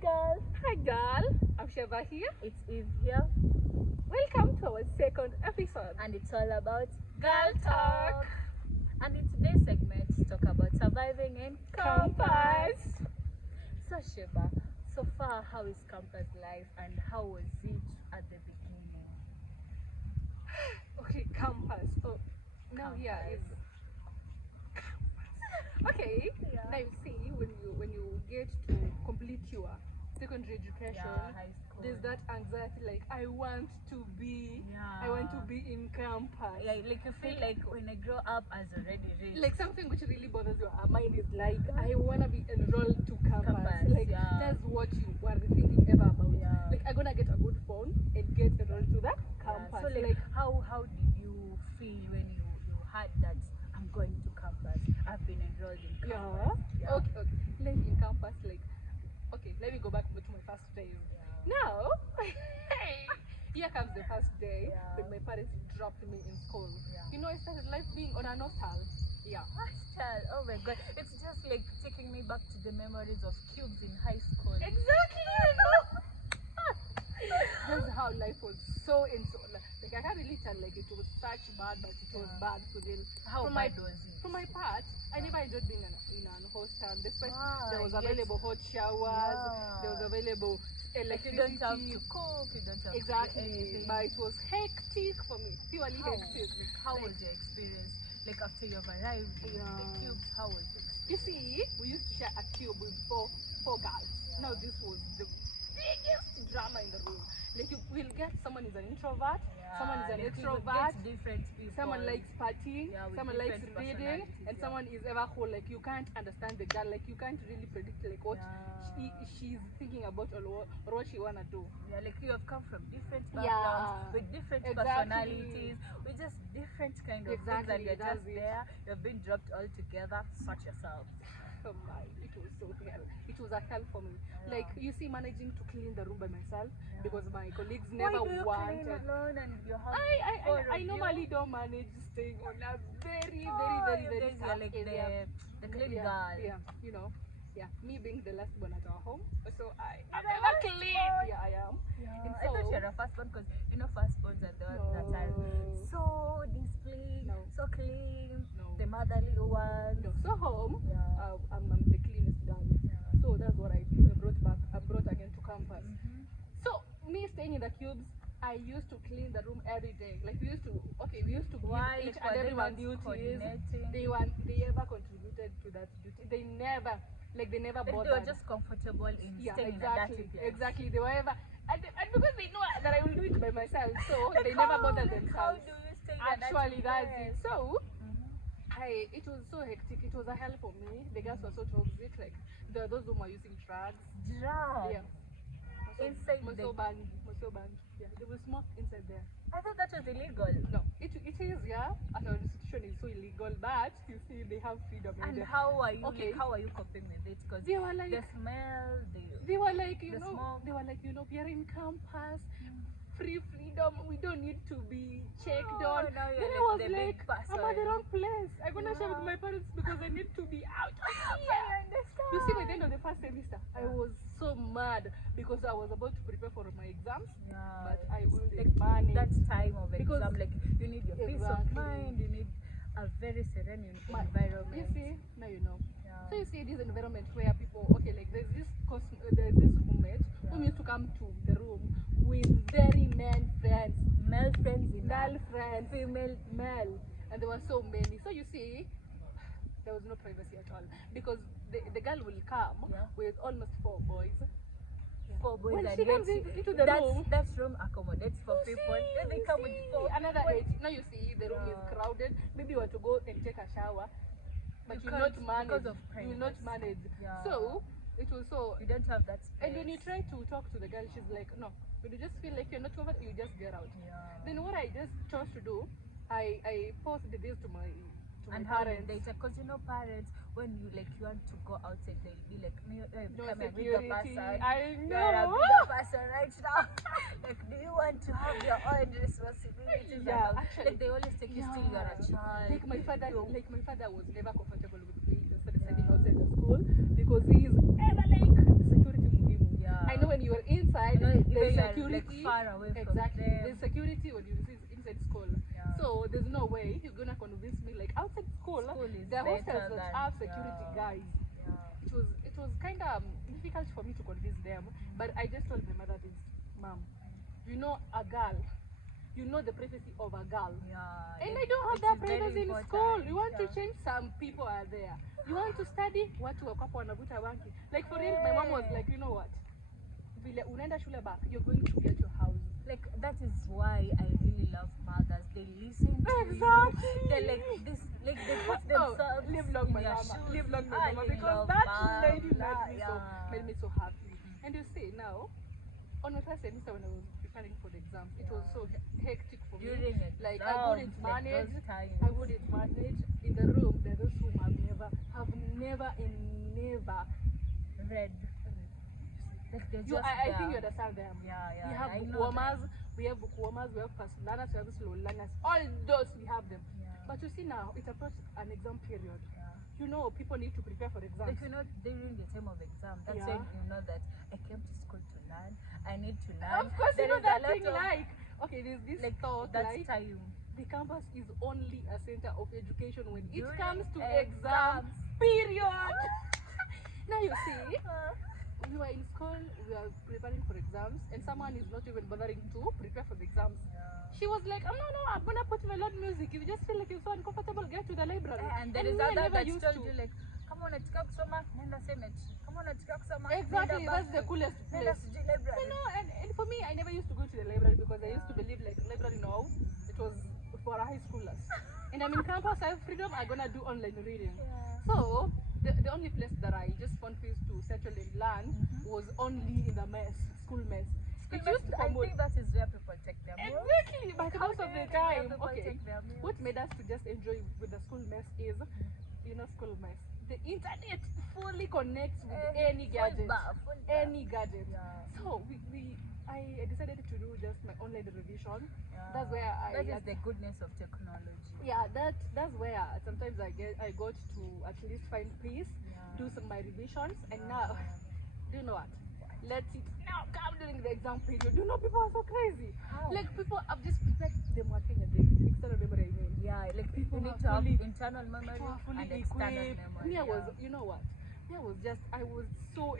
girl. Hi girl, I'm Sheva here. It's Eve here, Welcome to our second episode. and it's all about Girl Talk. And in today's segment, talk about surviving in Campus. So Sheba, so far, how is campus life, and how was it at the beginning? Okay, campus. So now here is Campus. okay. Yeah. Now you see when you get to complete your secondary education, High school. there's that anxiety like I want to be in campus. Yeah, like you feel like when I grow up, I was already rich. Like something which really bothers your mind is like I wanna be enrolled to campus. Like that's what you were thinking ever about. Yeah. Like I'm gonna get a good phone and get enrolled to the campus. So like, how did you feel when you heard that I'm going to campus? I've been enrolled in campus. Okay. Life in campus, like okay, let me go back to my first day. Now here comes the first day when my parents dropped me in school. You know, I started life being on a hostel. Hostel. Oh my god, it's just like taking me back to the memories of cubes in high school. Exactly, you know. That's how life was so like I can't really tell like it was such bad, but it was bad for real. How bad was it? For my part, I never enjoyed being in a hostel. Despite there was yes. available hot showers, there was available Like you electricity. don't have to cook, you don't have to do Exactly, anything. but it was hectic for me. Purely hectic. How was your experience? Like after you've arrived in the cubes, how was it? You see, we used to share a cube with four girls. Now this was the biggest drama in the room. Like you will get someone is an introvert, someone is an like you would extrovert, get different people. someone likes partying, with someone likes different reading, personalities, and someone is ever whole. Like you can't understand the girl. Like you can't really predict like what she's thinking about or what she wanna do. Yeah, like you have come from different backgrounds with different personalities, with just different kind of things, and you're just there. You've been dropped all together. Sort yourself. Oh my, it was so hell. It was a hell for me. Like you see, managing to clean the room by myself because my colleagues never Why do you wanted. clean alone and you have I normally don't manage staying on a very you're like area. the clean girl. Yeah, you know. Yeah, me being the last one at our home, so I'm never clean. Yeah, I am. And I thought you're a firstborn because you know firstborns are the ones that are so disciplined, so clean, the motherly one. No, so home, Yeah. I'm the cleanest girl. So that's what I brought back. I brought again to campus. So me staying in the cubes, I used to clean the room every day. Like we used to give each and everyone duties. They ever contributed to that duty. They never bothered. They were just comfortable in staying in a dirty place. Exactly. They were ever and because they know that I will do it by myself, so Like they never how- bothered like themselves. How do you stay in a Actually, dirty that's place? it. So it was so hectic. It was a hell for me. The girls were so toxic. Like those who were using drugs. Drugs. Yeah. Inside the- Muscle band. Yeah, they will smoke inside there. I thought that was illegal. No, it is, yeah. At our institution is so illegal, but you see they have freedom. And there. how are you? Okay. Like, how are you coping with it? Because They were like the smell, they were like the smoke. they were like we are in campus, free freedom. We don't need to be checked Oh, on. now you're Then I like was the big like, person. I'm at the wrong place. I'm gonna share with my parents because I need to be out. I understand. You see, by the end of the first semester, I was so mad because I was about to prepare for my exams, but I wouldn't manage. That time of Because- exam, like you need your peace of Exactly. mind. You need a very serene environment. You see, now you know. Yeah. So you see this environment where people, okay, like there's this roommate who used to come to the room with very male friends, Male friends in male friends, female male, and there were so many. So you see, there was no privacy at all because the girl will come with almost 4 boys. four boys When and she comes girls. into the room, that room accommodates for you people. see, Then they come with four. another 8. Now you see the room is crowded. Maybe you want to go and take a shower, but you will not can't manage. because of You will not privacy. manage. Yeah. So it was so. You don't have that space. And when you try to talk to the girl, she's like, no. When you just feel like you're not covered, you just get out. Yeah. Then what I just chose to do, I posted this to my And how parents. they because you know parents when you want to go outside they'll be like No come and read the security. person. I You're a know. bigger person right now. Like do you want to have your own responsibilities? Yeah, and actually. like they always take you still you're a child. Like my father, You- my father was never comfortable with me just studying outside the school because he is ever like security muhimu. Yeah. where there's you're like security. far away from Exactly. them. There's security when you visit inside school. Yeah. So there's no way you're gonna convince me like outside school, School is there are hostels better that than- have security yeah. guys. Yeah. It was kind of difficult for me to convince them, but I just told my mother this, Mom, you know a girl, you know the privacy of a girl. Yeah, And it- I don't have it that is very privacy in important, school. You want to yeah. change, some people are there. You want to study, watu wako hapo wanavuta banki. Like for real, my mom was like, you know what? Vile unaenda shule back, you're going to get your house. Like that is why I really love mothers. They listen to Exactly. you. They like this, like they put themselves live long in my your mama, shoes. live long my I mama, because love that mom, lady yeah. made me so happy. And you see now, on my first semester when I was preparing for the exams, it was so hectic for me. During exams, Like I wouldn't like manage. those times. I wouldn't manage in the room. There are those whom have never Red. Like they're You, just I there. think you understand them. Yeah, yeah. We have I know bookwormers, them. we have bookwormers, we have fast learners, we have slow learners. All those we have them. Yeah. But you see now, it approaches an exam period. Yeah. You know, people need to prepare for exams. Like you know, during the time of exam, that's Yeah. when you know that I came to school to learn. I need to learn. Of course, There you know is a that lot thing of- like, okay, there's this like thought that's like, time. the campus is only a center of education when it During comes to exams. exam period. Now you see, we were in school, we were preparing for exams, and someone is not even bothering to prepare for the exams. Yeah. She was like, oh no, I'm gonna put my loud music. If you just feel like you're so uncomfortable, get to the library. And there And is me, I other never that used told to. you like, come on, nataka kusoma, nenda Senate. Come on, nataka kusoma, Exactly, nenda that's the Buffalo. coolest Nenda place. sijui library. You know, and for me, I never used to go to the library because I used to believe like library now, it was for high schoolers. And I'm in campus, I have freedom, I'm gonna do online reading. Yeah. So, the only place that I just found peace to settle and learn was only in the mess, school mess. It used to I promote. think that is where people take their meals. Exactly, but How most do of you the think where time, people okay, take their meals? what made us to just enjoy with the school mess is, you know, school mess. The internet fully connects with any gadget. Any gadget. Yeah. So I decided to do just my online revision. Yeah. That's where That is the goodness of technology. yeah, that's where sometimes I got to at least find peace, Yeah. do some my revisions, and now do you know what? Let it now come during the exam period. You know, people are so crazy. How? Like people have just prepared them working at the external memory. I mean, Yeah, like people People need are to have fully- internal memory people are fully and external equipped. memory. Me, I was, yeah. you know what? Me, I was so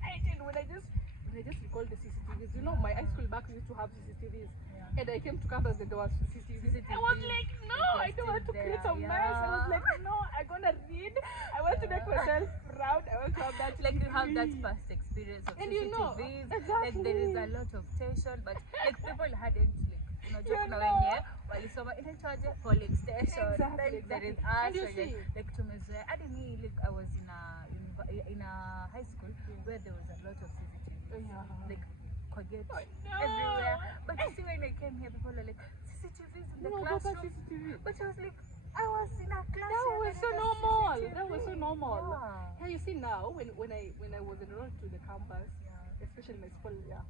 frightened when I just recalled the CCTVs. You know, my high school back used to have CCTVs. Yeah. And I came to campus and there was CCTVs. I was like, no, I don't want to create some mess. I was like, no, I'm gonna read. I want to make myself proud. I want to have that. Like you have that degree. past experience of And you know, CCTVs. exactly. Like there is a lot of tension, but like people hadn't like unajua You kuna know. wenye walisoma inaitwaje polling station. Exactly, Then there is exactly. us And you wenye, see. like tumezoea hadi me like I was in a high school where there was a lot of CCTVs. Yeah. Like kwa gate I know. everywhere. But you see when I came here people are like CCTVs in the No, that's a classroom. CCTV. But I was like I was in a class. That where was so there normal. CCTV. That was so normal. Yeah. Yeah, you see now when I was enrolled to the campus, Yeah. especially my school, yeah.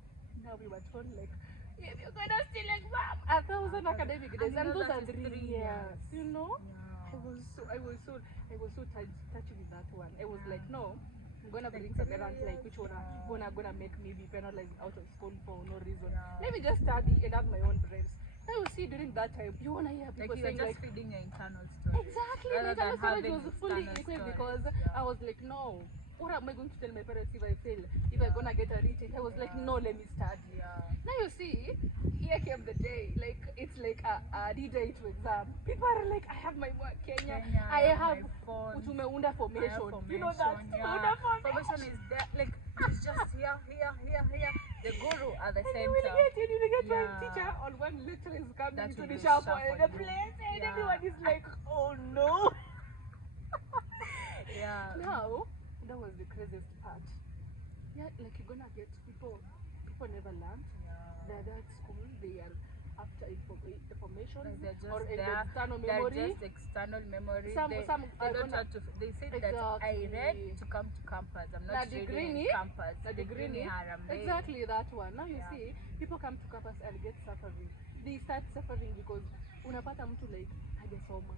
Now we were told like, if you're gonna steal exam, 1,000 academic days, you and know those that are is 3 3 years. years. You know, Yeah. I was so touched with that one. I was like, no. I'm gonna Like bring some 3 parents like years, which one yeah. are gonna make me be penalized out of school for no reason. Yeah. Let me just study and have my own brains. Now you see during that time, you wanna hear Like people you were saying just like, feeding your internal story. exactly, rather my than internal storage having was fully external equipped storage. because Yeah. I was like, no, what am I going to tell my parents if I fail? If I'm gonna get a retake? I was like, no, let me study. Yeah. Now you see, here came the day, like it's like a D-day to exam. People are like, I have my work, Kenya, I have my phone. utumeunda I have formation. You know that? formation, Utumeunda yeah. Formation is there, like it's just here. The guru at the And center. you will get one Yeah. teacher or one lecturer is coming That to will the be shop sharp and on the you. place, and Yeah. everyone is like, oh no. Yeah. Now, that was the craziest part. Yeah, like you're gonna get people never learned. They're there at school, they are after information Like they're just or in the there. external They're memory. just external memory. Some they are don't gonna- have to. They said that I read Exactly. to come to campus. I'm Na not degree reading ni- in campus. na degree ni- Harambee. Exactly that one. Now you Yeah. see, people come to campus and get suffering. They start suffering because unapata mtu like hajasoma.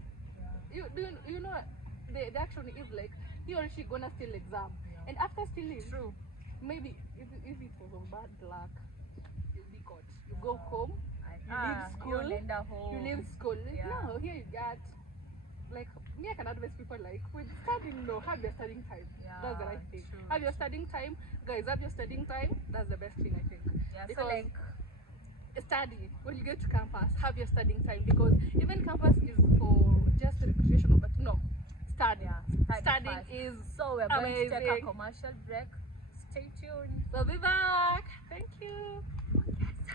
Yeah. You know the action is like he or she gonna steal exam, Yeah. and after stealing, True. maybe if it was on bad luck, you'll be caught. You go home, you leave you school, lend a home. you leave school. Yeah. No, here you get, like, me, I can advise people, like, with studying, no, have your studying time. Yeah, That's the right thing. true. Have your studying time. Guys, have your studying time. That's the best thing, I think. Yeah, Because so like, study, when you get to campus, have your studying time, because even campus is for just recreational, but no, study. yeah, Studying fast. is So we're going to take a amazing. commercial break. Stay tuned. We'll be back. Thank you.